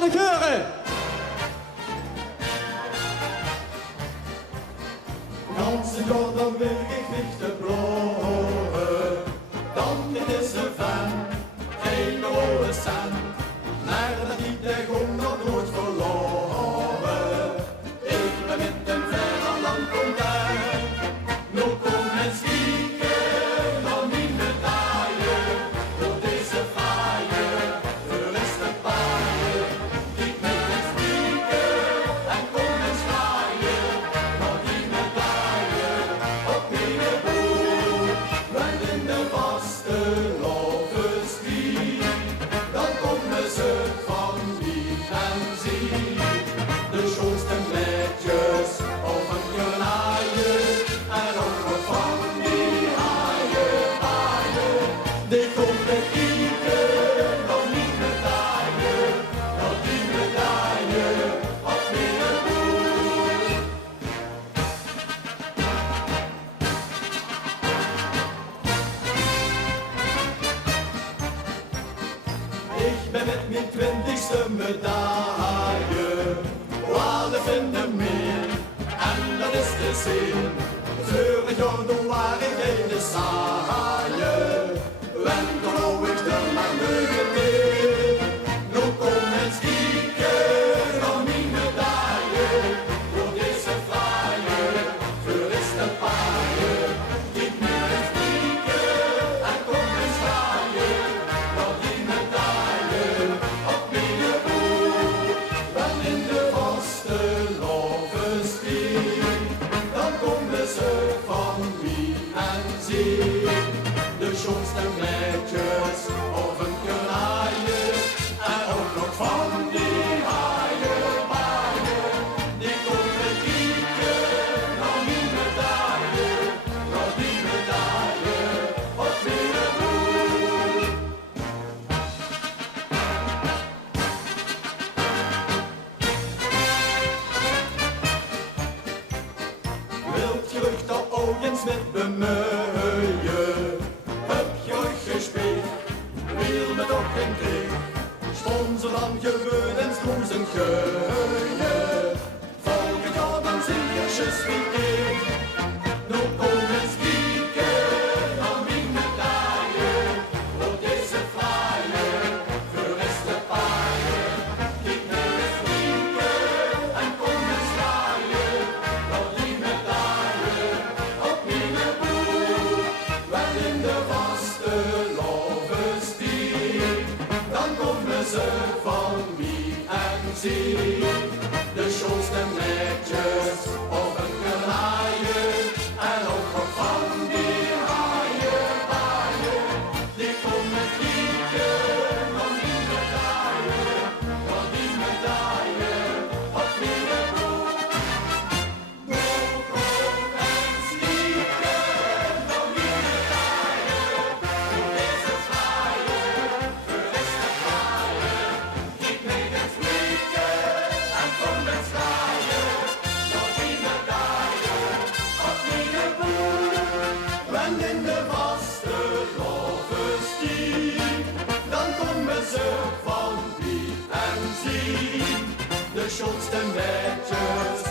Laat het geuren! Ganzen jaar dan wil ik lichte blowen, dan is ze fan, geen oude cent, maar dat niet de gewoon nog nooit verloren. Ik ben met een verre land content, nu komt het skiën, dan niet medaille, voor deze fraaie, verreste paaien. Ik met het skiën en kom en schaaien, maar die medaille op mijn boer. Want in de vaste lovenstier, dan komen ze van wie en zie. De schoonste netjes of een kanaaien, en ook nog van die haaien, haaien. Die komt met kieken, nog niet medaille, nog die medaille op mijn boer. Ik ben met mijn 20ste medaille, alle vinden meer, en dat is de zin. Vorig jaar toen waar ik hele saaie, en toen hou ik er maar neugen meer. Nu komt het skiën van mijn medaille, voor deze fraaie, verriste paaien. Ik moet het skiën en kom en schaaien, nog die medaille op mijn boer. Want in de vaste lovenstier, dan komen ze van wie en zie. De schoonste netjes of een kanaaien, en ook nog van die haaien, haaien. Die komen kieken, nog die medaille, nog die medaille op mijn boer. Wilt je lucht al ogens met bemuien? Heb je ooit gespeeld? Wil me toch geen kreeg? Sponsor dan gewoon en stroes en geuien. Volgend jaar dan zing je zus wie ik. Nu kom eens kieken aan mijn medaille, voor deze fraaie, verriste paaien. Kijk naar eens kieken en kom eens schaaien, nog die medaille op mijn boer. Wel in de vaste lovenstier, dan komen ze van wie en zie. De schoonste netjes of een kanaaien, en ook nog van die haaien, haaien. Die komen kieken, nog die medaille, nog die medaille op mijn boer. Nu komt het skiën, nog die medaille, voor deze fraaie, verriste paaien. Ik neem het skiën en kom met schaaien, nog die medaille op mijn boer. Want in de vaste lovenstier, dan komen ze van wie en zie. De schoonste netjes